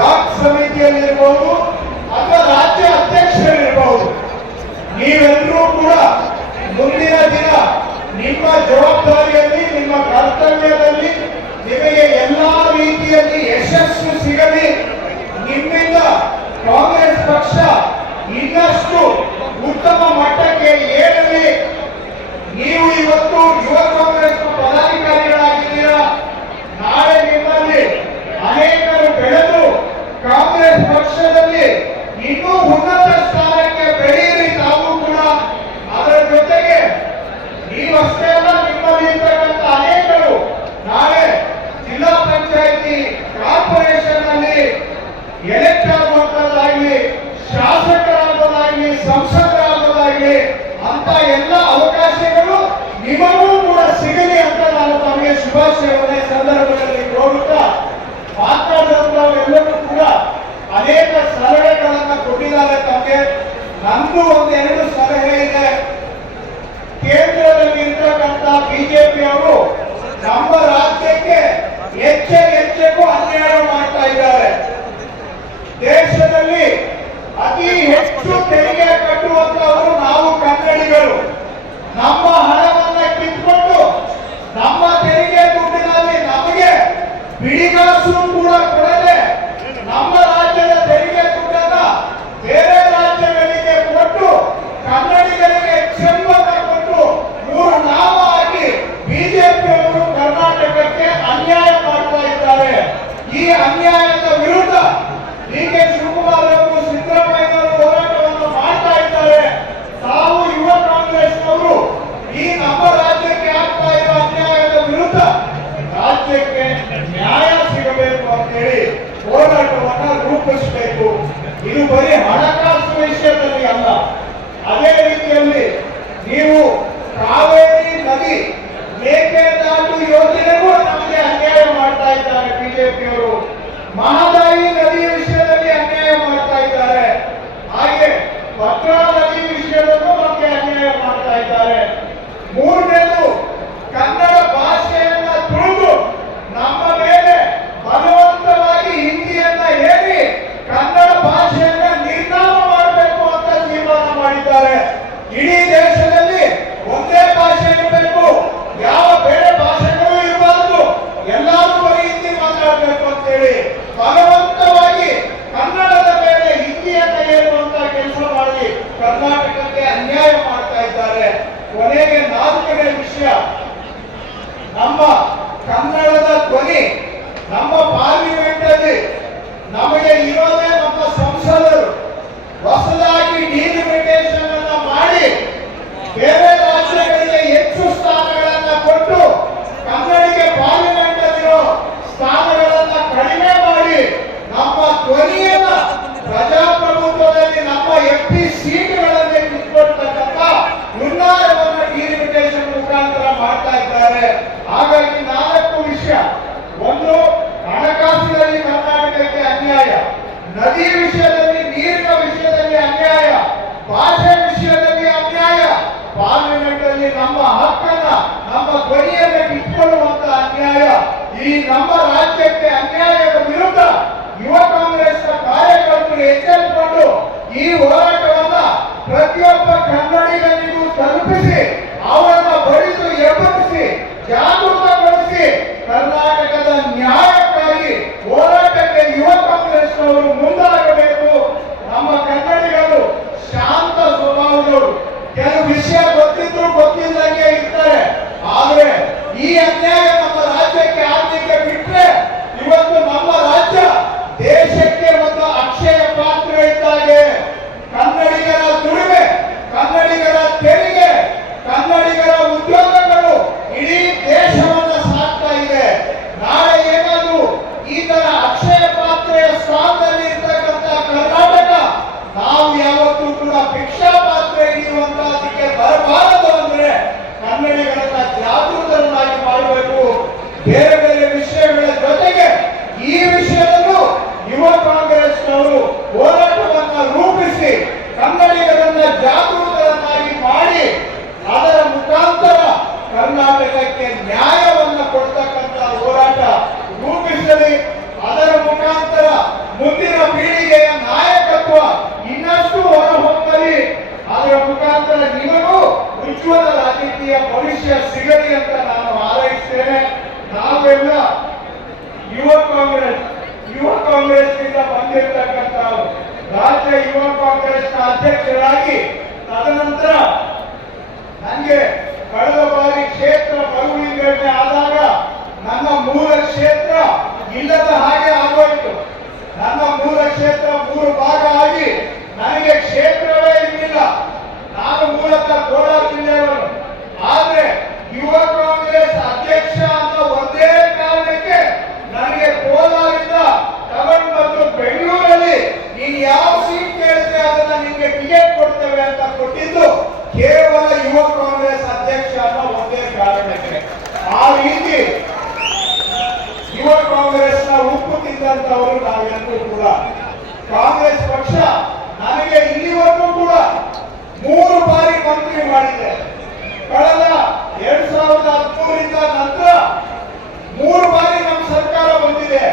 Block ಸಮಿತಿಯಲ್ಲಿರಬಹುದು ಅಥವಾ ರಾಜ್ಯ ಅಧ್ಯಕ್ಷರಲ್ಲಿರಬಹುದು ನೀವೆಲ್ಲರೂ ಕೂಡ ಮುಂದಿನ ದಿನ ನಿಮ್ಮ ಜವಾಬ್ದಾರಿಯಲ್ಲಿ, ನಿಮ್ಮ ಕರ್ತವ್ಯದಲ್ಲಿ ನಿಮಗೆ ಎಲ್ಲಾ ರೀತಿಯಲ್ಲಿ ಯಶಸ್ಸು ಸಿಗಲಿ. ನಿಮ್ಮಿಂದ ಕಾಂಗ್ರೆಸ್ ಅಂತ ಎಲ್ಲ ಅವಕಾಶಗಳು ನಿಮಗೂ ಕೂಡ ಸಿಗಲಿ ಅಂತ ನಾನು ತಮಗೆ ಶುಭಾಶಯವನ್ನು ಸಂದರ್ಭದಲ್ಲಿ ಕೋರುತ್ತಾ ಮಾತಾಡಿದವರೆಲ್ಲರೂ ಕೂಡ ಅನೇಕ ಸಲಹೆಗಳನ್ನು ಕೊಟ್ಟಿದ್ದಾರೆ ತಮಗೆ ನಮಗೂ ಒಂದೆರಡು ಎರಡು ಸಲಹೆ ಇದೆ. ಕೇಂದ್ರದಲ್ಲಿ ಬಿಡಿಗಳ ಒಪ್ಪುಪಡಿಸಬೇಕು ಇದು ಬರೀ ಹಣಕಾಸು ವಿಷಯದಲ್ಲಿ ಅಲ್ಲ. ಅದೇ ರೀತಿಯಲ್ಲಿ ನೀವು ಅನ್ಯಾಯ ಮಾಡ್ತಾ ಇದ್ದಾರೆ. ಕೊನೆಗೆ ನಾಲ್ಕನೇ ವಿಷಯ. ನಮ್ಮ ಕನ್ನಡದ ಧ್ವನಿ ನಮ್ಮ ಪಾರ್ಲಿಮೆಂಟ್ ಅಲ್ಲಿ ನಮಗೆ ಇರೋದೇ ನಮ್ಮ ಸಂಸದರು. ಹೊಸದಾಗಿ ಡಿಲಿಮಿಟೇಷನ್ ಅನ್ನ ಮಾಡಿ ಬೇರೆ ಹಾಗಾಗಿ ನಾಲ್ಕು ವಿಷಯ. ಒಂದು, ಹಣಕಾಸಿನಲ್ಲಿ ಕರ್ನಾಟಕಕ್ಕೆ ಅನ್ಯಾಯ. ನದಿ ವಿಷಯದಲ್ಲಿ, ನೀರಿನ ವಿಷಯದಲ್ಲಿ ಅನ್ಯಾಯ. ಭಾಷೆ ವಿಷಯದಲ್ಲಿ ಅನ್ಯಾಯ. ಪಾರ್ಲಿಮೆಂಟ್ ಅಲ್ಲಿ ನಮ್ಮ ಹಕ್ಕನ್ನ, ನಮ್ಮ ಧ್ವನಿಯನ್ನು ಇಟ್ಕೊಳ್ಳುವಂತ ಅನ್ಯಾಯ. ಈ ನಮ್ಮ ರಾಜ್ಯಕ್ಕೆ ಅನ್ಯಾಯದ ವಿರುದ್ಧ ಯುವ ಕಾಂಗ್ರೆಸ್ನ ಕಾರ್ಯಕರ್ತರು ಎಚ್ಚರಿಕೊಂಡು ಈ ಹೋರಾಟ ಭವಿಷ್ಯ ಸಿಗಲಿ ಅಂತ ನಾನು ಹಾರೈಸ್ತೇನೆ. ನಾವೆಲ್ಲ ಯುವ ಕಾಂಗ್ರೆಸ್ ಯುವ ಕಾಂಗ್ರೆಸ್ನಿಂದ ಬಂದಿರತಕ್ಕಂತ ರಾಜ್ಯ ಯುವ ಕಾಂಗ್ರೆಸ್ನ ಅಧ್ಯಕ್ಷರಾಗಿ ತದನಂತರ ನನಗೆ ಕಳೆದ ಬಾರಿ ಯುವ ಕಾಂಗ್ರೆಸ್ನ ಉಪ್ಪು ತಿಂದಂತವರು ನಾವೆಲ್ಲರೂ ಕೂಡ. ಕಾಂಗ್ರೆಸ್ ಪಕ್ಷ ನನಗೆ ಇಲ್ಲಿವರೆಗೂ ಕೂಡ ಮೂರು ಬಾರಿ ಮಂತ್ರಿ ಮಾಡಿದೆ. ಕಳೆದ ಎರಡ್ ಸಾವಿರದ ಹದಿಮೂರರಿಂದ ನಂತರ ಮೂರು ಬಾರಿ ನಮ್ಮ ಸರ್ಕಾರ ಬಂದಿದೆ.